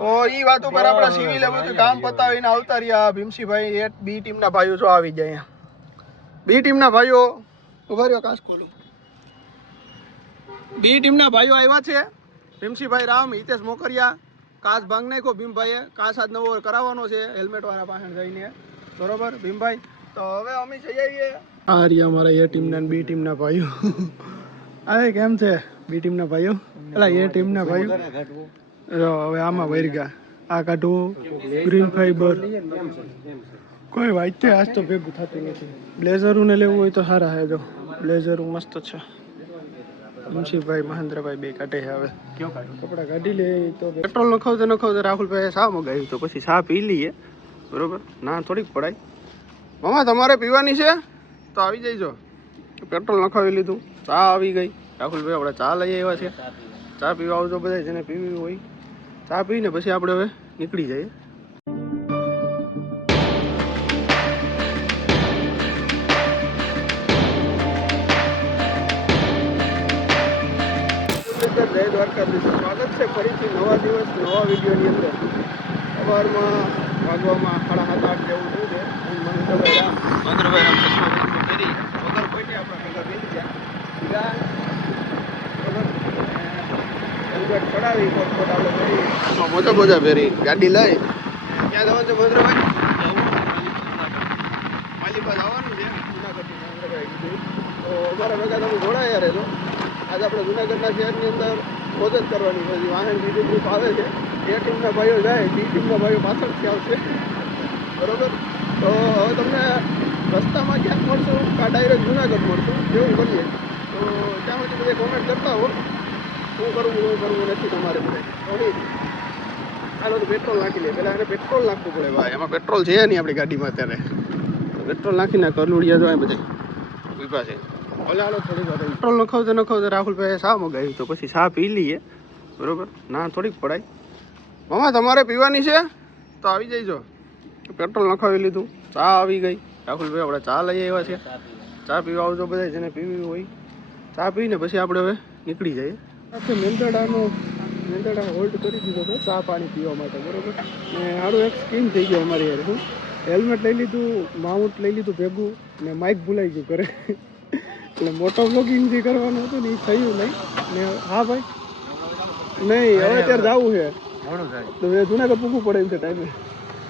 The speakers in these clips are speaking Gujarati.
તો ઈ વાત ઉપર આપણા સિવિલ બધું કામ પતાવીને આવતા રહ્યા ભીમસીભાઈ એ બી ટીમના ભાઈઓ જો આવી જાય બી ટીમના ભાઈઓ ઉભા રહ્યો કાચ ખોલું બી ટીમના ભાઈઓ આવ્યા છે ભીમસીભાઈ રામ હિતેશ મોકરિયા કાચ ભાંગ નાખ્યો ભીમભાઈએ કાચ આજ નવો કરાવવાનો છે હેલ્મેટ વાળા પાસે જઈને બરોબર ભીમભાઈ તો હવે અમે જઈ આવીએ આ રહ્યા અમારા એ ટીમના બી ટીમના ભાઈઓ આવે કેમ છે બી ટીમના ભાઈઓ પેલા એ ટીમના ભાઈઓ હવે આમાં વર્ગા આ કાઢવું ગ્રીન ફાઈબર કોઈ વાત છે આજ તો ભેગું થતું નથી બ્લેઝરું ને લેવું હોય તો સારા હે જો બ્લેઝરું મસ્ત છે મુનશીભાઈ મહેન્દ્રભાઈ બે કાઢે હવે કયો કાઢું કપડા કાઢી લે તો પેટ્રોલ નખાવતો રાહુલભાઈ શા મગાવ્યું તો પછી શા પી લઈએ બરોબર ના થોડીક પડાય મામા તમારે પીવાની છે તો આવી જઈજો પેટ્રોલ નખાવી લીધું ચા આવી ગઈ રાહુલભાઈ આપણે ચા લઈ આવ્યા છે ચા પીવા આવજો બધા જેને પીવી હોય ચા પીને પછી આપણે હવે નીકળી જઈએ જય દ્વારકાધીશ સ્વાગત છે ફરીથી નવા દિવસ નવા વિડીયોની અંદર સવારમાં વાગવામાં 7:30 જેવું થયું છે મહેન્દ્રભાઈ રામ ચશ્મા પહેરી વગર કોઈને આપણા ભેગા બેસી ગયા હેલ્મેટ ચડાવી કોટ આપણે પહેરી મોજા મોજા પહેરી ગાડી લઈ ક્યાં જવાનું છે મહેન્દ્રભાઈ માલિકા જવાનું છે જુનાગઢથી મહેન્દ્રભાઈ કીધું તો અમારા ભેગા તમે જોડાયા રહેજો આજે આપણે જુનાગઢના શહેરની અંદર મોજ જ કરવાની પછી વાહન બીજું ગ્રુપ આવે છે એ ટીમના ભાઈઓ જાય બી ટીમના ભાઈઓ પાછળથી આવશે બરોબર તો હવે તમને રસ્તામાં ક્યાંક મળશું કા ડાયરેક્ટ જુનાગઢ મળશું એવું કરીએ તો ત્યાં સુધી બધા કોમેન્ટ કરતા હો શું કરવું નથી તમારે બધે થોડી ચાલો તો પેટ્રોલ નાખી લે પહેલાં એને પેટ્રોલ નાખવું પડે ભાઈ એમાં પેટ્રોલ છે નહીં આપણી ગાડીમાં અત્યારે તો પેટ્રોલ નાખીને કરલુડિયા જો બધા ઉભા છે હાલો થોડીક વાર પેટ્રોલ નખાવતો રાહુલભાઈ શા મગાવ્યું તો પછી શા પી લઈએ બરોબર ના થોડીક પડાય મામા તમારે પીવાની છે તો આવી જઈજો પેટ્રોલ નખાવી લીધું ચા આવી ગઈ રાહુલભાઈ આપણે ચા લઈ આવ્યા છે ચા પીવા આવજો બધા જેને પીવી હોય ચા પીને પછી આપણે હવે નીકળી જઈએ આપણે મેંદરડા હોલ્ડ કરી દીધો હતો ચા પાણી પીવા માટે બરોબર ને સારું એક સ્કીમ થઈ ગયો અમારી યાર શું હેલ્મેટ લઈ લીધું માઉન્ટ લઈ લીધું ભેગું ને માઇક ભૂલાઈ ગયું કરે એટલે મોટો બ્લોગિંગ જે કરવાનું હતું ને એ થયું નહીં ને હા ભાઈ નહીં હવે અત્યારે જવું છે તો જુનાગઢ પૂગવું પડે એમ છે ટાઈમે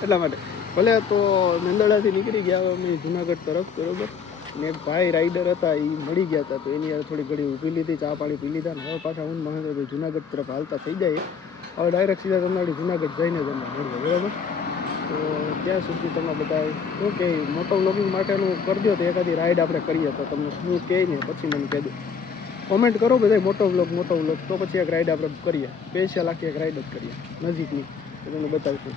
એટલા માટે ભલે તો મેંદરડાથી નીકળી ગયા હવે અમે જુનાગઢ તરફ બરોબર ને એક ભાઈ રાઈડર હતા એ મળી ગયા હતા તો એની યાર થોડી ઘડી ઊભી લીધી ચા પાણી પી લીધા ને હવે પાછા હું મહેન્દ્રભાઈ જુનાગઢ તરફ હાલતા થઈ જાય હવે ડાયરેક્ટ સીધા તમારી જુનાગઢ જઈને તમને મળીએ બરાબર તો ત્યાં સુધી તમે બધા શું કહે મોટો વ્લોગિંગ માટેનું કરજો તો એકાદી રાઈડ આપણે કરીએ તો તમને શું કહે ને પછી મને કહેજો કોમેન્ટ કરો બધા મોટો વ્લોગ તો પછી એક રાઈડ આપણે કરીએ સ્પેશિયલ આખી એક રાઈડ જ કરીએ નજીકની તો તમને બતાવીશું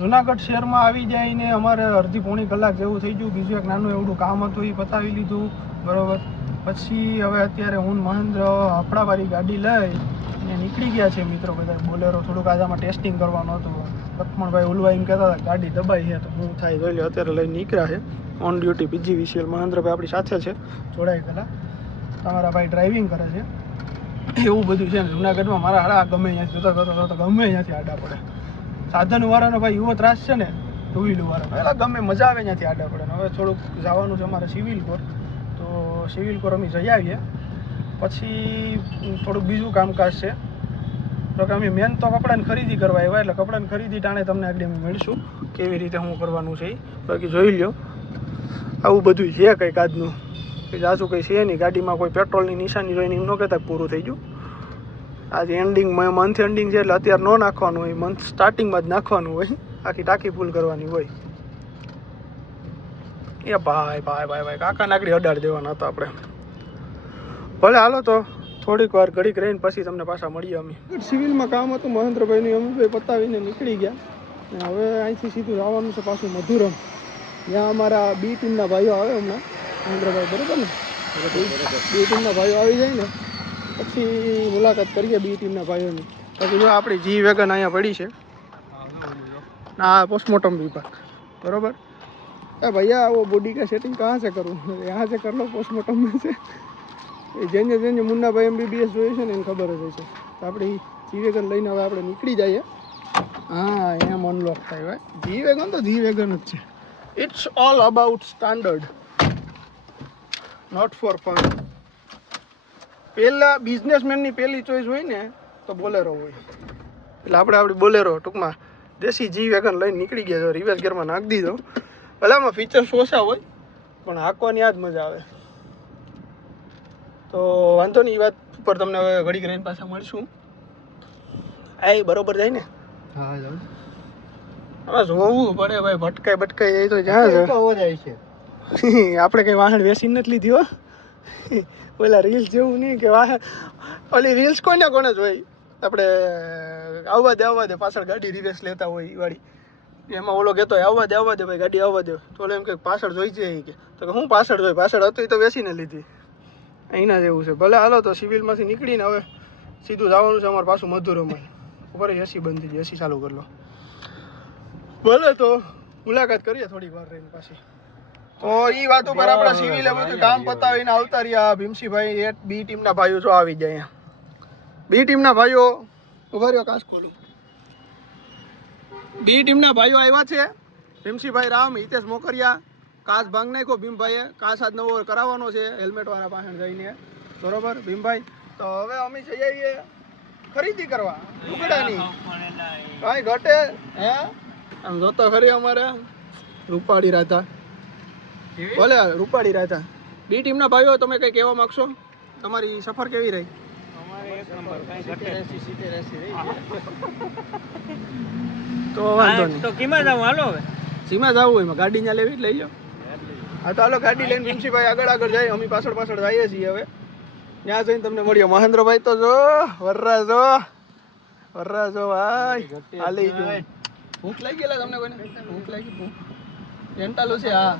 જુનાગઢ શહેરમાં આવી જઈને અમારે અડધી પોણી કલાક જેવું થઈ ગયું બીજું એક નાનું એવડું કામ હતું એ પતાવી લીધું બરાબર પછી હવે અત્યારે હું મહેન્દ્ર હપડાવાળી ગાડી લઈ અને નીકળી ગયા છે મિત્રો બધા બોલેરો થોડુંક આજે આમાં ટેસ્ટિંગ કરવાનું હતું લક્ષ્મણભાઈ ઉલવા એમ કહેતા હતા ગાડી દબાઈ છે તો હું થાય જોઈ લે અત્યારે લઈને નીકળ્યા છે ઓન ડ્યુટી PGVCL મહેન્દ્રભાઈ આપણી સાથે છે જોડાય પહેલાં તમારા ભાઈ ડ્રાઇવિંગ કરે છે એવું બધું છે ને જુનાગઢમાં મારા આડા ગમે અહીંયાથી જોતા તો ગમે અહીંયાથી આડા પડે સાધનવાળાનો ભાઈ એવો ત્રાસ છે ને ટુ વ્હીલવાળા પહેલાં ગમે મજા આવે ત્યાંથી આડા પડે હવે થોડુંક જવાનું છે અમારે સિવિલ કોર તો સિવિલ કોર અમે જઈ આવીએ પછી થોડુંક બીજું કામકાજ છે તો કે અમે મેન તો કપડાની ખરીદી કરવા આવ્યા એટલે કપડાની ખરીદી ટાણે તમને આગળ અમે મળીશું કેવી રીતે શું કરવાનું છે એ બાકી જોઈ લો આવું બધું છે કંઈક આજનું કે જાજુ કંઈ છે નહીં ગાડીમાં કોઈ પેટ્રોલની નિશાની જોઈને એમ ન કહેતા પૂરું થઈ ગયું આજે એન્ડિંગ મંથ એન્ડિંગ છે એટલે અત્યારે ન નાખવાનું હોય મંથ સ્ટાર્ટિંગમાં જ નાખવાનું હોય આખી ટાંકી ફૂલ કરવાની હોય એ ભાઈ કાકા નાકડી અડાડ દેવાના હતા આપણે ભલે હાલો તો થોડીક વાર ઘડીક રહીને પછી તમને પાછા મળીએ અમે સિવિલમાં કામ હતું મહેન્દ્રભાઈનું અમુકભાઈ પતાવીને નીકળી ગયા હવે અહીંથી સીધું જવાનું છે પાછું મધુરમ ત્યાં અમારા બી ટીમના ભાઈઓ આવે હમણાં મહેન્દ્રભાઈ બરાબર ને બી ટીમના ભાઈઓ આવી જાય ને પછી મુલાકાત કરીએ બી ટીમના ભાઈઓની પછી જો આપણી જી વેગન અહીંયા પડી છે ના પોસ્ટમોર્ટમ વિભાગ બરાબર भैया वो बॉडी का सेटिंग कहाँ से करूँ, यहाँ से कर लो पोस्टमॉर्टम में से। જેને જેને મુન્નાભાઈ MBBS જોઈએ છે ને એને ખબર જ હશે. તો આપણે જી વેગન લઈને હવે આપણે નીકળી જઈએ. હા એમ અનલોક થાય ભાઈ. જી વેગન તો જી વેગન જ છે. It's all about standard, not for fun. પહેલા બિઝનેસમેનની પહેલી ચોઈસ હોય ને તો બોલેરો હોય. એટલે આપણે આપણી બોલેરો ટૂંકમાં દેશી જી વેગન લઈને નીકળી ગયા છો, રિવર્સ ગિયરમાં નાખી દીધો. ભલે આમાં ફીચર્સ ઓછા હોય પણ હાંકવાની આ જ મજા આવે. તો વાંધો નહીં, એ વાત ઉપર તમને હવે ઘડીક રહીને પાછા મળશું. આ બરોબર જાય ને? હા હવે જોવું પડે ભાઈ, ભટકાય એ તો જ્યાં છે આપણે કઈ વાહન વેસી નથી લીધી હો. ઓલા રીલ્સ જેવું નહીં કે વાહન, ઓલી રીલ્સ કોને જોઈ આપણે આવવા દે પાછળ ગાડી રિવેસ લેતા હોય એ વાળી. એમાં ઓલો કહેતો હોય આવવા દે ભાઈ ગાડી આવવા દે, તો ઓલો એમ કે પાછળ જોઈ જાય કે, તો કે હું પાછળ જોઈ, પાછળ હતું એ તો વેસીને લીધી. અહીંના જેવું છે. ભલે હાલો તો સિવિલમાંથી નીકળીને હવે સીધું જવાનું છે અમારે પાછું મધુરમાં. ઉપર એસી બંધ થઈ ગઈ, એસી ચાલુ કરી લો. ભલે તો મુલાકાત કરીએ થોડીક વાર રહીને પાછી. તો એ વાત ઉપર આપણા સિવિલે બધું કામ પતાવીને આવતા રહ્યા. ભીમસીભાઈ એ બી ટીમના ભાઈઓ જો આવી જાય. બી ટીમના ભાઈઓ ઉભા રહ્યો, કાચ ખોલું. બી ટીમના ભાઈઓ આવ્યા છે. ભીમસીભાઈ રામ, હિતેશ મોકરિયા. કાચ ભાંગ નાખ્યો ભીમભાઈએ, કાચ આજ નવો કરાવવાનો છે હેલ્મેટ વાળા પાસે જઈને. બરોબર ભીમભાઈ? તો હવે અમે જઈએ ખરીદી કરવા લુગડાની. કાંઈ ઘટે હે? આમ જોતો ખરી અમારે રૂપાળી રાતા. ભલે રૂપાળી રાતા. બી ટીમના ભાઈઓ તમે કંઈ કહેવા માગશો? તમારી સફર કેવી રહી? તો વાંધો નહીં. તો કીમાં જાવ? હાલો હવે સીમા જવું હોય એમાં ગાડી ત્યાં લેવી લઈ લો. હા તો હાલો ગાડી લઈને ભીમસીભાઈ આગળ જાય, અમે પાછળ જઈએ છીએ. હવે ત્યાં જઈને તમને મળ્યો. મહેન્દ્રભાઈ તો જો વર્રા જો ભાઈ હાલી ગયું. ભૂખ લાગી ગયેલા તમને કોઈને? ભૂખ લાગી? ભૂખ પેન્ટાલુસ છે? હા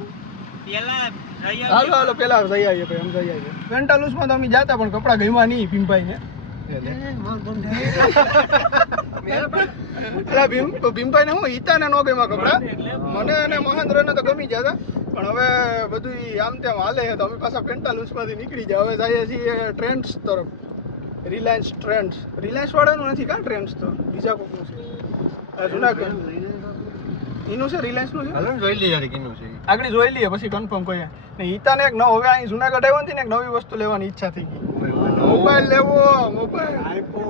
હાલો પેલા જઈ આવીએ ભાઈ, અમે જઈ આવીએ. પેન્ટાલુસમાં તો અમે જાતા પણ કપડાં ગમ્યા નહીં ભીમભાઈને. ભીમભાઈને હું હિતાને નો ગમ્યા કપડાં, મને અને મહેન્દ્રને તો ગમી ગયા હતા. પણ હવે બધું આમ તેમ હાલે છે તો અમે પાછા પેન્ટાલુસમાંથી નીકળી જાય. હવે જઈએ છીએ ટ્રેન્ડ્સ તરફ. Reliance trends. રિલાયન્સ વાળાનું નથી કાં ટ્રેન્ડ્સ? તો બીજા કોઈનું છે જુનાગઢ એનું છે, રિલાયન્સનું છે. આગળ જોઈ લઈએ પછી કન્ફર્મ કહીએ. ને હિતાને એક નવો, હવે અહીં જુનાગઢ આવ્યો ને એક નવી વસ્તુ લેવાની ઈચ્છા થઈ ગઈ. મોબાઈલ લેવો,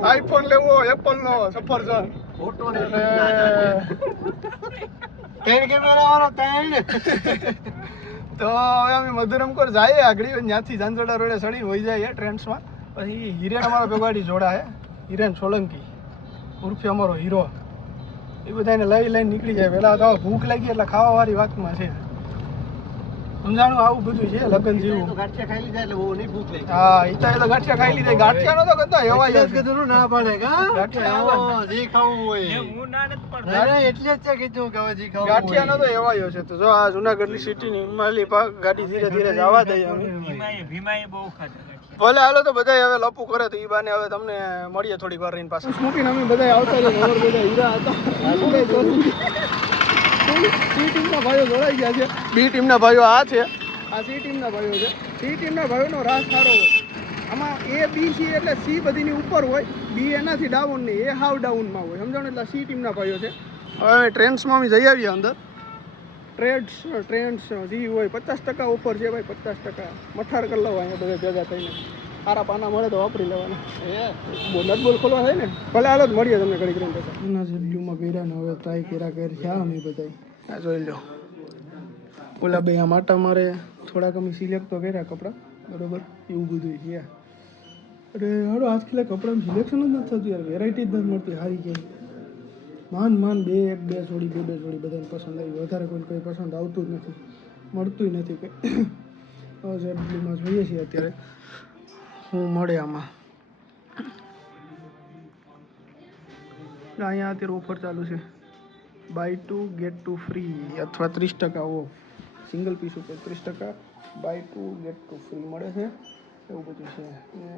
આઈફોન લેવો, એપલ નો સફરજન. તો હવે અમે મધુરમકોર જઈએ આગળ, ત્યાંથી ઝાંઝરડા રોડે ચડીને વહી જાય ટ્રેન્ડ્સમાં. પછી હિરેન અમારા ભેગાડી જોડા છે, હિરેન સોલંકી ઉર્ફે અમારો હીરો. એ બધાને લઈને નીકળી જાય. પહેલાં તો ભૂખ લાગી એટલે ખાવાવાળી વાતમાં છે. સમજાણું આવું બધું છે લગ્ન જેવું. હા એ તો ગાંઠિયા ખાઈ લીધા. ગાંઠિયાનો તો કદા એવાય ના પડે. ગાંઠિયાનો તો એવાયો છે. તો જો આ જુનાગઢની સિટીની હિમાલય પાક ગાડી ધીરે ધીરે જવા દઈએ. ભલે હાલો તો બધા હવે લપુ કરે તો ઈ બાને હવે તમને મળીએ થોડીક વાર રહીને પાછા. મૂકીને અમે બધા આવતા રહ્યા. બધા હીરા હતા. સી ટીમના ભાઈઓ જોડાઈ ગયા છે. બી ટીમના ભાઈઓ આ છે, આ સી ટીમના ભાઈઓ છે. સી ટીમના ભાઈઓનો રાસ સારો હોય. આમાં એ બી સી એટલે સી બધીની ઉપર હોય, બી એનાથી ડાઉન નહીં, એ હાવ ડાઉનમાં હોય. સમજાણું? એટલે સી ટીમના ભાઈઓ છે. હવે ટ્રેન્ડ્સમાં અમે જઈ આવીએ અંદર. ટ્રેન્ડ્સ જે હોય 50% ઓફર છે ભાઈ, 50%. મઠાર કરી લેવા અહીંયા બધા ભેગા થઈને. સારા પાના મળે તો વાપરી લેવાના. નટબોલ ખોલવા થાય ને. ભલે હાલો જ મળીએ તમને ઘડી કરીને પાછા. એના જેટલુંમાં કર્યા ને હવે ટ્રાય કર્યા છે અમે બધા. આ જોઈ લો ઓલા બે આ માટા મારે થોડાક અમે સિલેક્ટ તો કર્યા કપડાં, બરોબર એવું બધું છે. અરે હાડો આજકાલ કપડાનું સિલેક્શન જ નથી થતું યાર, વેરાયટી જ નથી મળતી સારી ક્યાંય. માન બે જોડી બધાને પસંદ આવી. વધારે કોઈ પસંદ આવતું જ નથી, મળતું નથી કંઈ. જેટલુંમાં જોઈએ છીએ અત્યારે શું મળે આમાં. અહીંયા અત્યારે ઓફર ચાલુ છે, બાય 2 get 2 ફ્રી અથવા 30% ઓફ. સિંગલ પીસ ઉપર 30%, બાય 2 get 2 ફ્રી મળે છે. એવું બધું છે. ને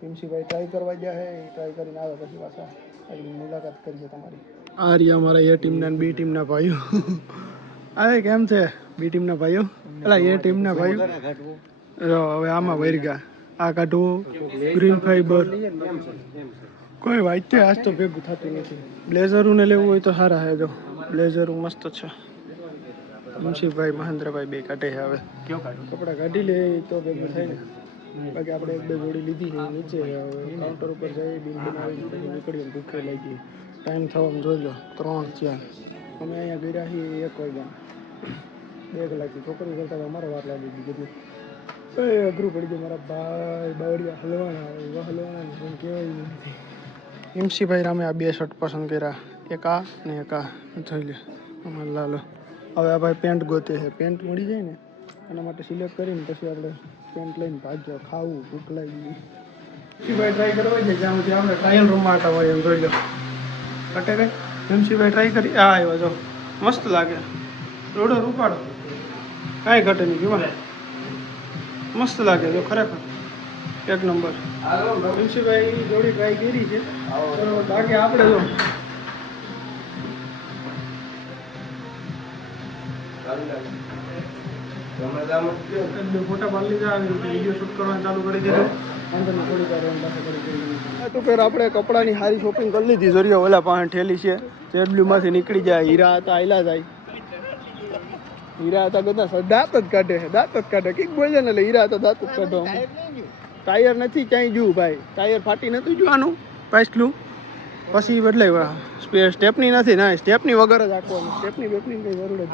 ભીમસીભાઈ ટ્રાય કરવા ગયા છે, એ ટ્રાય કરીને આવે પછી પાછા આગળ મુલાકાત કરીએ તમારી. આ રહ્યા અમારા એ ટીમના અને બી ટીમના ભાઈઓ. આવે કેમ છે બી ટીમના ભાઈઓ? એટલે એ ટીમના ભાઈઓ હવે આમાં વરગા આ કાઢવું ગ્રીન ફાઈબર કોઈ વાંચતે આજ તો ભેગું થતું નથી. બ્લેઝરું ને લેવું હોય તો સારા હે. જો બ્લેઝરું મસ્ત છે. મુનશીભાઈ મહેન્દ્રભાઈ બે કાઢે છે. હવે કપડાં કાઢી લે તો ભેગું થાય ને. બાકી આપણે એક બે જોડી લીધી છે નીચે. કાઉન્ટર ઉપર જઈ બિલ બનાવી પછી નીકળીને ભૂખે લાગી. ટાઈમ થવામાં જોઈ લો 3 થયા. અમે અહીંયા ગયા છીએ 1 વાગ્યા 2 કલાકથી. છોકરી કરતા અમારે વાર લાગી ગઈ બધી. અઘરું પડી ગયું મારા ભાઈ. બાવડિયા હલવાના એવા હલવાના પણ કહેવાય નથી. હિમસીભાઈ રામે આ 2 શર્ટ પસંદ કર્યા. એક આ ને એક આ જોઈ લે. અમારે લાલો હવે આ ભાઈ પેન્ટ ગોતે છે. પેન્ટ મળી જાય ને એના માટે સિલેક્ટ કરીને પછી આપણે પેન્ટ લઈને ભાગ્યો. ખાવું ભૂખ લાગી ગઈ. હિમસીભાઈ ટ્રાય કરવા જાય જ્યાં સુધી આપણે ટ્રાયલ રૂમમાં આટા હોય એમ જોઈ લો. કટે રે હિમસીભાઈ ટ્રાય કરી. આ આવ્યો જો મસ્ત લાગે. રોડો રૂપાડો કાંઈ ઘટે નહીં. કેવા મસ્ત લાગે જો ખરેખર એક નંબર. હિમસીભાઈ જોડી ટ્રાય કરી છે. બાકી આપણે જો ફોટા પાડી લીધા. વિડીયો શૂટ કરવાનું ચાલુ કરી દીધું. તો ફેર આપણે કપડાની સારી શોપિંગ કરી લીધી. જોરિયો ઓલા પાસે ઠેલી છે. જેડબ્લ્યુમાંથી નીકળી જાય. હીરા હતા આયલા જાય. હીરા હતા બધા દાંત જ કાઢે છે. દાંત જ કાઢે કઈક બોલે ને એટલે હીરા હતા દાંત જ કાઢો. ટાયર નથી ક્યાંય જોયું ભાઈ. ટાયર ફાટી નતું જોવાનું પાછલું પછી બદલાય. સ્ટેપની નથી ના. સ્ટેપની વગર જ આખવાનું. સ્ટેપની બેપની કઈ જરૂર જ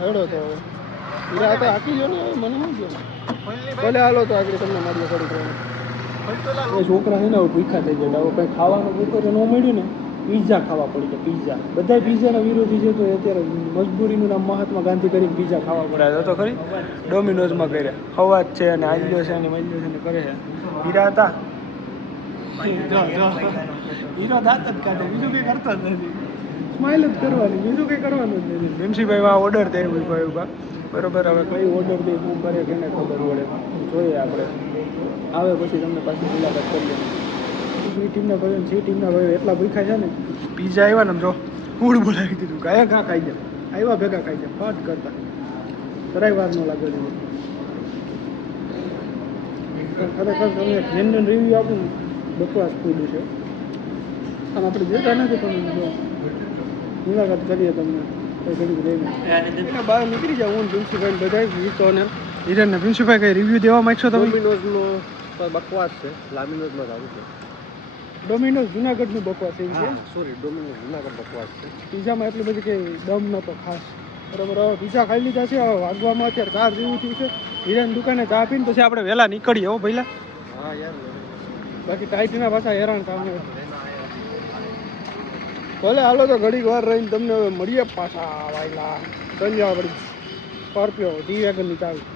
હેડો તો હીરા હતા હાકી જો ને. મને શું ગયો ભલે હાલો તો આગળ તમને મારી પડી. છોકરા છે ને ભૂખા થઈ ગયા. હવે કંઈ ખાવાનું બપોરે ન મળ્યું ને પીઝા ખાવા પડી ગયા. પીઝા બધા પીઝાના વિરોધી છે. તો અત્યારે મજબૂરીનું નામ મહાત્મા ગાંધી કરીને પીઝા ખાવા પડ્યા તો ખરી. ડોમિનોઝમાં કર્યા. હવાજ છે અને આલ્યો છે અને મલ્યો છે ને કરે છે. હીરા હતા હીરો દાંત જ કાઢે. બીજું કંઈ કરતા જ નથી. સ્માઇલ જ કરવાની. બીજું કંઈ કરવાનું જ નથી. ભીમસીભાઈ આ ઓર્ડર દે ઉભા બરોબર. હવે કઈ ઓર્ડર દે શું કરે કેને ખબર પડે. જોઈએ આપણે આવે પછી તમને પાછી મુલાકાત કરીએ. બી ટીમના ભાઈઓ સી ટીમના ભાઈઓ એટલા ભૂખ્યા છે ને. પીઝા આવ્યા ને જો ફૂડ બોલાવી દીધું. કયા ઘા ખાઈ જાય. આવ્યા ભેગા ખાઈ જાય. ફટ કરતા જરાય વાર ન લાગે. ખરેખર તમે જેન્યુઅન રિવ્યૂ આપું ને બકવાસ ફૂડ છે. અને આપણે જોતા નથી પણ જો મુલાકાત કરીએ તમને બહાર નીકળી જાવ. હું પ્રિન્સિપાલ બધા ગીતો ને હિરેન ને પ્રિન્સિપાલ કઈ રિવ્યૂ દેવા માંગશો તમે? ડોમિનોઝનો બકવાસ છે. લામિનોઝમાં જ આવું છે. ડોમિનોઝ જુનાગઢનું બકવાસ એવી છે. સોરી ડોમિનોઝ જુનાગઢ બકવાસ છે. પીઝામાં એટલી બધી કંઈ દમ નતો ખાસ. બરાબર. હવે પીઝા ખાઈ લીધા છે. હવે વાગવામાં અત્યારે 4 જેવું થયું છે. હિરેન દુકાને ચા પીને પછી આપણે વહેલા નીકળીએ. હો ભઈલા. હા યાર. બાકી ટાઈટના પાછા હેરાન થવાનું. ભલે હાલો તો ઘડીક વાર રહીને તમને હવે મળીએ પાછા. વાયલા સંજા પડી સ્કોર્પિયો જી વેગનની ચાવી.